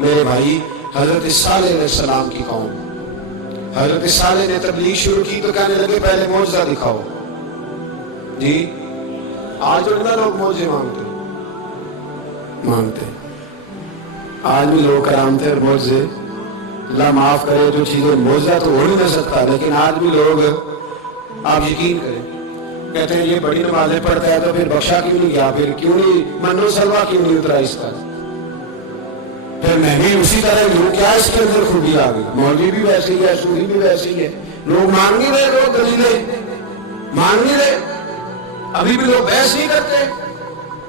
میرے بھائی حضرت صالح علیہ السلام کی قوم، حضرت صالح نے تبلیغ شروع کی تو کہنے لگے پہلے معجزہ دکھاؤ. جی آج جو لوگ معجزے مانگتے آج بھی لوگ کرامتے اور معجزے، اللہ معاف کرے جو چیزیں معجزہ تو ہو نہیں نہ سکتا، لیکن آج بھی لوگ، آپ یقین کریں، کہتے ہیں یہ بڑی نمازیں پڑھتا ہے تو پھر بخشا کیوں نہیں گیا، پھر کیوں نہیں منو سلوا کیوں نہیں اترا اس کا، پھر میں بھی اسی طرح ہوں، کیا اس کے اندر خوبی آ گئی؟ مولوی بھی ویسے ہی ہے، سوری بھی ویسے ہی ہے، لوگ مان نہیں رہے، لوگ دلیلیں مان نہیں رہے، ابھی بھی لوگ بحث نہیں کرتے.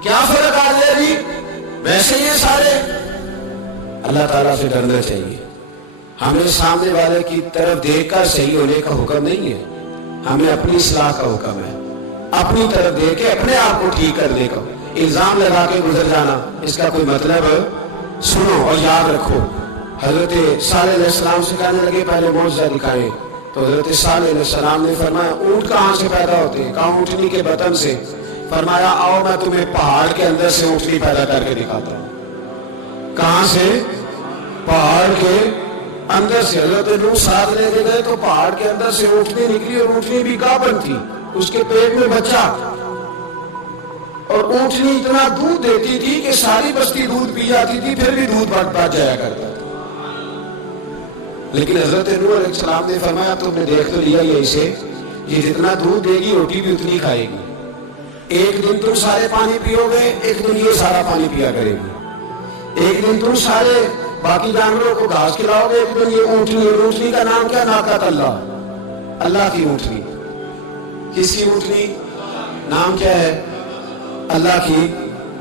کیا فرق آ گیا جی؟ ویسے ہی ہیں سارے. اللہ تعالیٰ سے ڈرنا چاہیے. ہمیں سامنے والے کی طرف دیکھ کر صحیح ہونے کا حکم نہیں ہے، ہمیں اپنی اصلاح کا حکم ہے. اپنی طرف دیکھ کے اپنے آپ کو ٹھیک کر دے کر الزام لگا کے گزر جانا، اس کا کوئی مطلب سنو اور یاد رکھو. حضرت صالح علیہ السلام سے کہنے لگے پہلے معجزہ دکھائیں، تو حضرت صالح علیہ السلام نے فرمایا اونٹ کہاں سے پیدا ہوتے ہیں؟ کہا اونٹنی کے بطن سے. فرمایا آؤ میں تمہیں پہاڑ کے اندر سے اونٹنی پیدا کر کے دکھاتا ہوں. کہاں سے؟ پہاڑ کے اندر سے. حضرت نوح ساتھ لے کے گئے تو پہاڑ کے اندر سے اونٹنی نکلی، اور اونٹنی بھی گابن تھی، اس کے پیٹ میں بچہ، اور اونٹنی اتنا دودھ دیتی تھی کہ ساری بستی دودھ پی جاتی تھی، پھر بھی دودھ بڑھ جایا کرتا تھا. لیکن حضرت نوح علیہ السلام نے فرمایا تم نے دیکھ تو لیا یہ اسے، یہ جتنا دودھ دے گی روٹی بھی اتنی کھائے گی. ایک دن تم سارے پانی پیو گے، ایک دن یہ سارا پانی پیا کرے گی. ایک دن تم سارے باقی جانوروں کو گھاس کھلاؤ گے، ایک دن یہ اونٹنی. اونٹنی کا نام کیا؟ ناقۃ اللہ، اللہ کی اونٹنی. کس کی اونٹنی؟ نام کیا ہے؟ اللہ کی.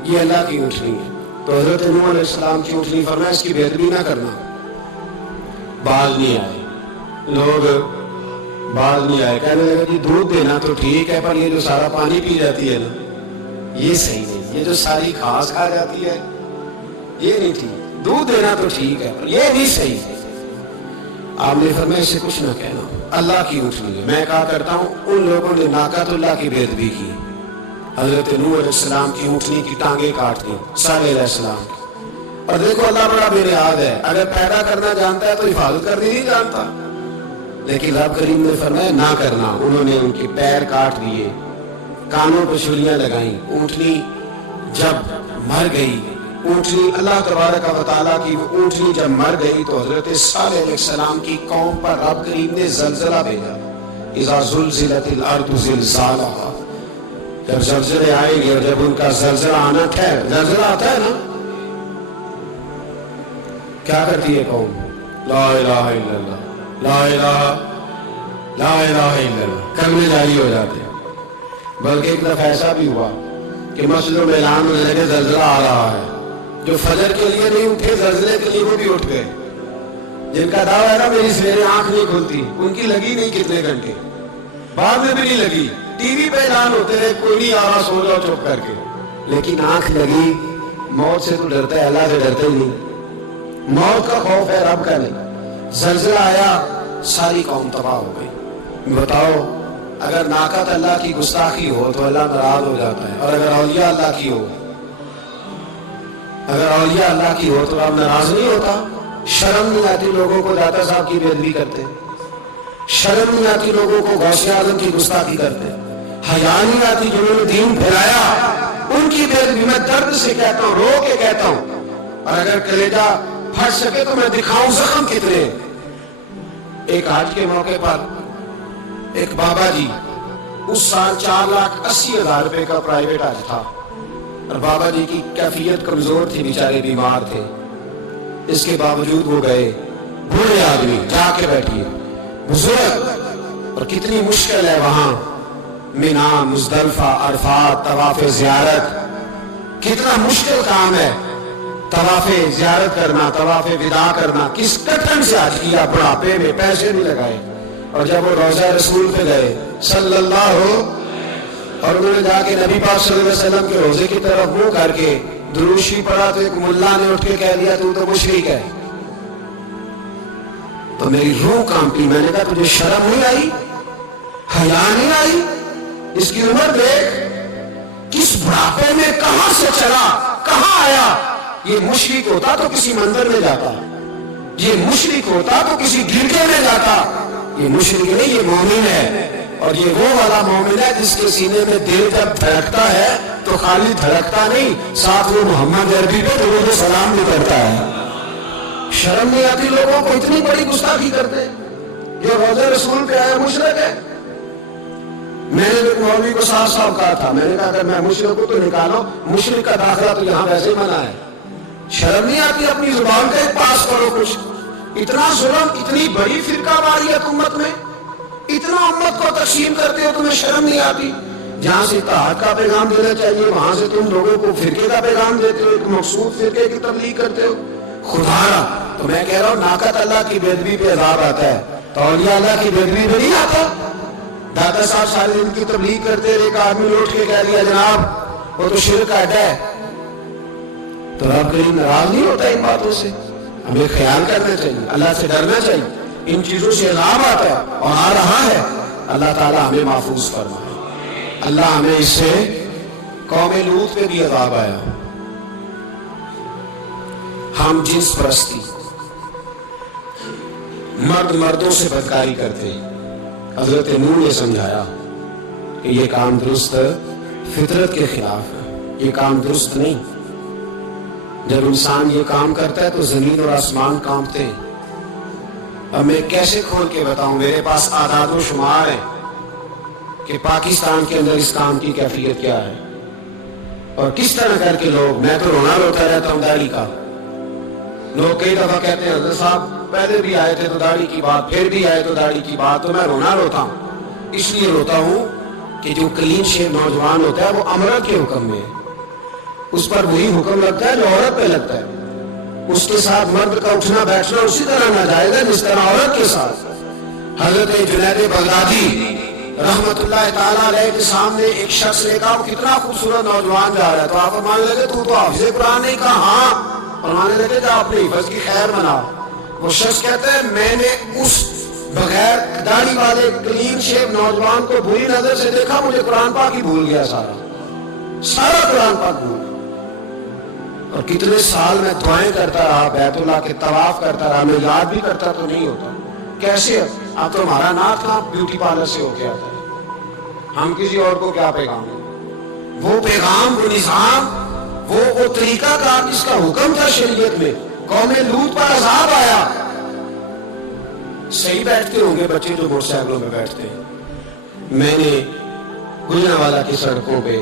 یہ اللہ کی اونٹنی ہے. تو حضرت نوح علیہ السلام کی اونٹنی فرمایا اس کی بے ادبی نہ کرنا. باز نہیں آئے لوگ، باز نہیں آئے. کہنے لگے جی دودھ دینا تو ٹھیک ہے، پر یہ جو سارا پانی پی جاتی ہے نا یہ صحیح نہیں، یہ جو ساری گھاس کھا جاتی ہے یہ نہیں ٹھیک. دودھ دینا تو ٹھیک ہے پر یہ نہیں صحیح. آپ نے فرمایا اسے کچھ نہ کہنا، اللہ کی اونٹنی ہے. میں کہا کرتا ہوں ان لوگوں نے ناقۃ اللہ کی بے ادبی کی. حضرت نوح علیہ السلام کی اونٹنی کی ٹانگیں کاٹ دی، صالح علیہ السلام کی. اور دیکھو اللہ بڑا بے نیاز ہے، اگر پیدا کرنا جانتا ہے تو حفاظت کرنی نہیں جانتا. لیکن رب کریم نے فرمایا نہ کرنا. انہوں نے ان کے پیر کاٹ دیے، کانوں پہ چھریاں لگائیں. اونٹنی جب مر گئی، اونٹنی اللہ تبارک و تعالیٰ کی اونٹنی جب مر گئی تو حضرت صالح علیہ السلام کی قوم پر رب کریم نے زلزلہ بھیجا. اذا زلزلت الارض زلزالها. جب زلزلے آئیں گے اور جب ان کا زلزلہ آنا ٹھہر، زلزلہ آتا ہے نا، کیا کرتی ہے قوم؟ لا الہ الا اللہ، لا الہ الا اللہ کرنے جاری ہو جاتے ہیں. بلکہ ایک دفعہ ایسا بھی ہوا کہ مسجدوں میں اعلان ہونے لگے زلزلہ آ رہا ہے. جو فجر کے لیے نہیں اٹھے زلزلے کے لیے وہ بھی اٹھ گئے. جن کا دعویٰ ہے نا میری سویرے آنکھ نہیں کھلتی، ان کی لگی نہیں کتنے گھنٹے، بعد میں بھی نہیں لگی. ٹی وی پہ اعلان ہوتے رہے کوئی نہیں آ رہا سو جاؤ چپ کر کے، لیکن آنکھ لگی. موت سے تو ڈرتا ہے، اللہ سے ڈرتا ہی نہیں. موت کا خوف ہے، رب کا نہیں. زلزلہ آیا، ساری قوم تباہ ہو گئی. بتاؤ اگر ناقۃ اللہ کی گستاخی ہو تو اللہ ناراض ہو جاتا ہے، اور اگر اولیاء اللہ کی ہو، اگر اولیاء اللہ کی ہو تو رب ناراض نہیں ہوتا. شرم نہیں آتی لوگوں کو داتا صاحب کی بے ادبی کرتے، شرم نہیں آتی لوگوں کو غوث اعظم کی گستاخی کرتے، حیا نہیں آتی جنہوں نے دین پھیلایا ان کی بے ادبی. میں درد سے کہتا ہوں، رو کے کہتا ہوں، اور اگر کلیجہ پھٹ سکے تو میں دکھاؤں زخم کتنے. ایک حج کے موقع پر ایک بابا جی، اس سال 4,80,000 روپے کا پرائیویٹ حج تھا، اور بابا جی کی کیفیت کمزور تھی، بیچارے بیمار تھے. اس کے باوجود وہ گئے. بوڑھے آدمی جا کے بیٹھیے، بزرگ، اور کتنی مشکل ہے وہاں مینا، مزدلفہ، عرفات، طواف زیارت. کتنا مشکل کام ہے طواف زیارت کرنا، طواف وداع کرنا. کس کٹھن سے حج کیا، بڑھاپے میں، پیسے نہیں لگائے. اور جب وہ روضہ رسول پہ گئے صلی اللہ ہو، اور انہوں نے جا کے نبی پاک صلی اللہ علیہ وسلم کے روزے کی طرف منہ کر کے درود شریف پڑھا تو ایک ملا نے اٹھ کے کہہ دیا تو مشرک ہے. تو میری روح کانپی. میں نے کہا تجھے شرم نہیں آئی، حیا نہیں آئی؟ اس کی عمر دیکھ، کس بڑھاپے میں کہاں سے چلا، کہاں آیا. یہ مشرک ہوتا تو کسی مندر میں جاتا، یہ مشرک ہوتا تو کسی گرجے میں جاتا، یہ مشرک نہیں، یہ مومن ہے، اور یہ وہ والا مومن ہے جس کے سینے میں دل جب دھڑکتا ہے تو خالی دھڑکتا نہیں، ساتھ وہ محمد عربی پہ درود و سلام بھی کرتا ہے۔ شرم نہیں آتی لوگوں کو؟ اتنی بڑی گستاخی کرتے جو روضہ رسول پہ آیا مشرک ہے۔ میں نے ایک مولوی کو صاف صاف کہا تھا، میں نے کہا اگر میں مشرک ہوں تو نکالو، مشرک کا داخلہ تو یہاں ویسے ہی منع ہے۔ شرم نہیں آتی؟ اپنی زبان کا ایک پاس کرو کچھ۔ اتنا ظلم، اتنی بڑی فرقہ واریت امت میں، اتنا امت کو تقسیم کرتے ہو، تمہیں شرم نہیں آتی؟ جہاں سے اتحاد کا پیغام دینا چاہیے وہاں سے تم لوگوں کو فرقے کا پیغام دیتے ہو، ایک مخصوص فرقے کی تبلیغ کرتے ہو۔ خدا را تو میں کہہ رہا ہوں ناقت اللہ کی بے ادبی پہ عذاب آتا ہے، تو اولیاء اللہ کی بے ادبی پہ نہیں آتا۔ دادا صاحب سارے دن کی تبلیغ کرتے رہے، ایک آدمی لوٹ کے کہہ دیا جناب وہ تو شرک کا اڈا ہے، تو رب کریم ناراض نہیں ہوتا ان باتوں سے؟ ہمیں خیال کرنا چاہیے، اللہ سے ڈرنا چاہیے، ان چیزوں سے عذاب آتا ہے اور آ رہا ہے۔ اللہ تعالیٰ ہمیں محفوظ فرمائے۔ اللہ ہمیں اس سے، قوم لوط پہ بھی عذاب آیا، ہم جنس پرستی، مرد مردوں سے بدکاری کرتے۔ حضرت نوح نے سمجھایا کہ یہ کام درست فطرت کے خلاف ہے، یہ کام درست نہیں۔ جب انسان یہ کام کرتا ہے تو زمین اور آسمان کانپتے ہیں۔ اب میں کیسے کھول کے بتاؤں، میرے پاس اعداد و شمار ہیں کہ پاکستان کے اندر اس کام کی کیفیت کیا ہے اور کس طرح کر کے لوگ، میں تو رونا روتا رہتا ہوں داڑھی کا۔ لوگ کئی دفعہ کہتے ہیں حضرت صاحب پہلے بھی آئے تھے تو داڑھی کی بات، پھر بھی آئے تو داڑھی کی بات، تو میں رونا روتا ہوں۔ اس لیے روتا ہوں کہ جو کلین شیو نوجوان ہوتا ہے وہ امرت کے حکم میں ہے، اس پر وہی حکم لگتا ہے جو عورت پہ لگتا ہے۔ اس کے ساتھ مرد کا اٹھنا بیٹھنا اسی طرح ناجائز ہے جس طرح عورت کے ساتھ۔ حضرت جنید بغدادی رحمت اللہ تعالیٰ علیہ کے سامنے ایک شخص نے کہا وہ کتنا خوبصورت نوجوان جا رہا ہے، تو آپ فرمانے لگے تو حافظ قرآن نہیں؟ کہا ہاں۔ فرمانے لگے کہ آپ نے حفظ کی خیر منا۔ وہ شخص کہتا ہے میں نے اس بغیر داڑھی والے کلین شیو نوجوان کو بری نظر سے دیکھا، مجھے قرآن پاک ہی بھول گیا، سارا قرآن پاک بھول گیا۔ اور کتنے سال میں دعائیں کرتا رہا، بیت اللہ کے طواف کرتا رہا، میں یاد بھی کرتا تو نہیں ہوتا۔ کیسے اب تو ہمارا ناک کہاں بیوٹی پارلر سے ہو کے آتا ہے، ہم کسی اور کو کیا پیغام دیں؟ وہ پیغام، وہ نظام، وہ طریقہ کار جس کا حکم تھا شریعت میں، قوم لوط پر عذاب آیا۔ صحیح بیٹھتے ہوں گے بچے جو موٹر سائیکلوں میں بیٹھتے ہیں، میں نے گجرانوالہ کی سڑکوں پہ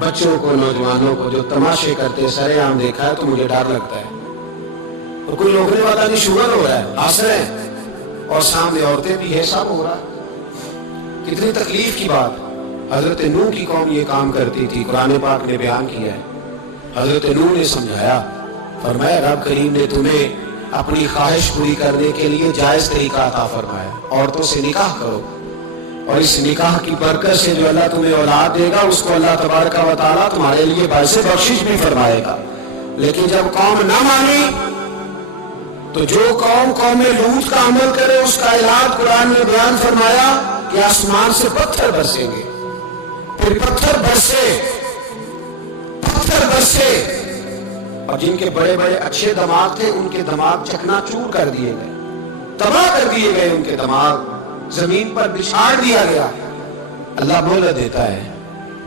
بچوں کو، نوجوانوں کو جو تماشے کرتے سرے عام دیکھا ہے تو مجھے ڈر لگتا ہے۔ اور کوئی روکنے والا نہیں، شوگر ہو رہا ہے، ہنس رہے ہیں، اور سامنے عورتیں بھی ہے، سب ہو رہا ہے۔ کتنی تکلیف کی بات۔ حضرت نوح کی قوم یہ کام کرتی تھی، قرآن پاک نے بیان کیا ہے۔ حضرت نوح نے سمجھایا، فرمایا رب کریم نے تمہیں اپنی خواہش پوری کرنے کے لیے جائز طریقہ عطا فرمایا، عورتوں سے نکاح کرو، اور اس نکاح کی برکت سے جو اللہ تمہیں اولاد دے گا اس کو اللہ تبارک و تعالیٰ تمہارے لیے باعث بخشش بھی فرمائے گا۔ لیکن جب قوم نہ مانی تو جو قوم لوط کا عمل کرے اس کا علاج قرآن نے بیان فرمایا کہ آسمان سے پتھر برسیں گے، پھر پتھر برسے، اور جن کے بڑے بڑے اچھے دماغ تھے ان کے دماغ چکنا چور کر دیے گئے، تباہ کر دیے گئے، ان کے دماغ زمین پر بچھاڑ دیا گیا۔ اللہ مہلت دیتا ہے،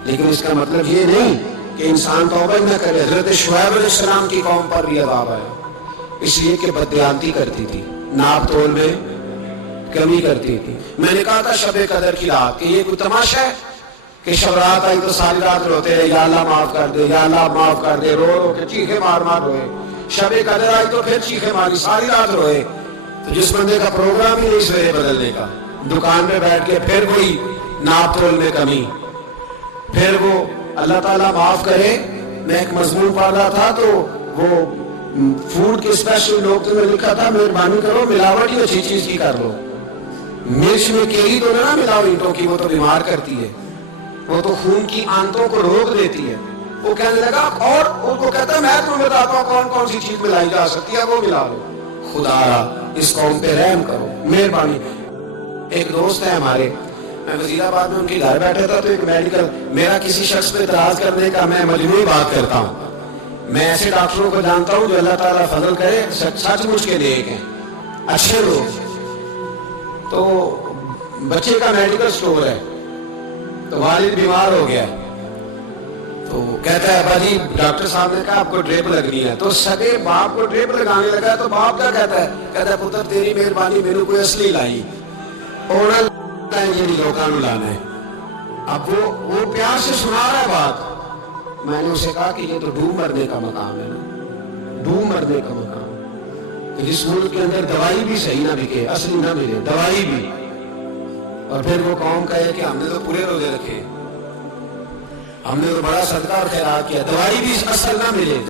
لیکن اس کا مطلب یہ نہیں کہ انسان توبہ نہ کرے۔ حضرت شعیب علیہ السلام کی قوم پر بھی عذاب آیا، اس لیے کہ بددیانتی کرتی تھی، ناپ تول میں کمی کرتی تھی۔ میں نے کہا تھا شب قدر کی رات کہ یہ کوئی تماشا ہے کہ شب رات آئی تو ساری رات روتے رہے، یا اللہ معاف کر دے، یا اللہ معاف کر دے، رو رو کے چیخے مار مار روئے۔ شب قدر آئی تو پھر چیخے ماری، ساری رات روئے۔ تو جس بندے کا پروگرام ہی نہیں سویرے بدلنے کا، دکان پہ بیٹھ کے پھر کوئی ناپ تول میں کمی، پھر وہ اللہ تعالیٰ معاف کرے۔ میں ایک مضمون پڑھ رہا تھا تو وہ فوڈ کے اسپیشل لوگ نے لکھا تھا مہربانی کرو ملاوٹ ہی اچھی چیز کی کر لو، مرچ میں کیری تو نہ ملاؤ اینٹوں کی، وہ تو بیمار کرتی ہے، وہ تو خون کی آنتوں کو روک دیتی ہے۔ وہ کہنے لگا، اور ان کو کہتا ہے میں تمہیں بتاتا ہوں کون کون سی چیز ملائی جا سکتی ہے، وہ ملا لو۔ خدا اس قوم پہ رحم کرو، مہربانی۔ ایک دوست ہے ہمارے، میں وزیر آباد میں ان کے گھر بیٹھا تھا تو ایک میڈیکل، میرا کسی شخص پہ اعتراض کرنے کا میں مجموعی بات کرتا ہوں، میں ایسے ڈاکٹروں کو جانتا ہوں جو اللہ تعالیٰ فضل کرے سچ مچ کے نیک ہیں، اچھے لوگ. تو بچے کا میڈیکل سٹور ہے، تو والد بیمار ہو گیا، تو کہتا ہے ابا جی ڈاکٹر صاحب نے کہا آپ کو ڈریپ لگنی ہے. تو سگے باپ کو ڈریپ لگانے لگا تو باپ کیا کہتا ہے پتر تیری مہربانی میرے کوئی اصلی لائی اور جی لوکاں نو لانا ہے. اب وہ پیار سے سنا رہا ہے بات. میں نے اسے کہا کہ یہ تو ڈوب مرنے کا مقام ہے نا، ڈوب مرنے کا مقام. جس ملک کے اندر دوائی بھی صحیح نہ بکے، اصلی نہ ملے دوائی بھی، اور پھر وہ قوم کہے کہ ہم نے تو پورے روزے رکھے، ہم نے تو بڑا صدقہ اور خیرات کیا، دوائی بھی اصل نہ ملے.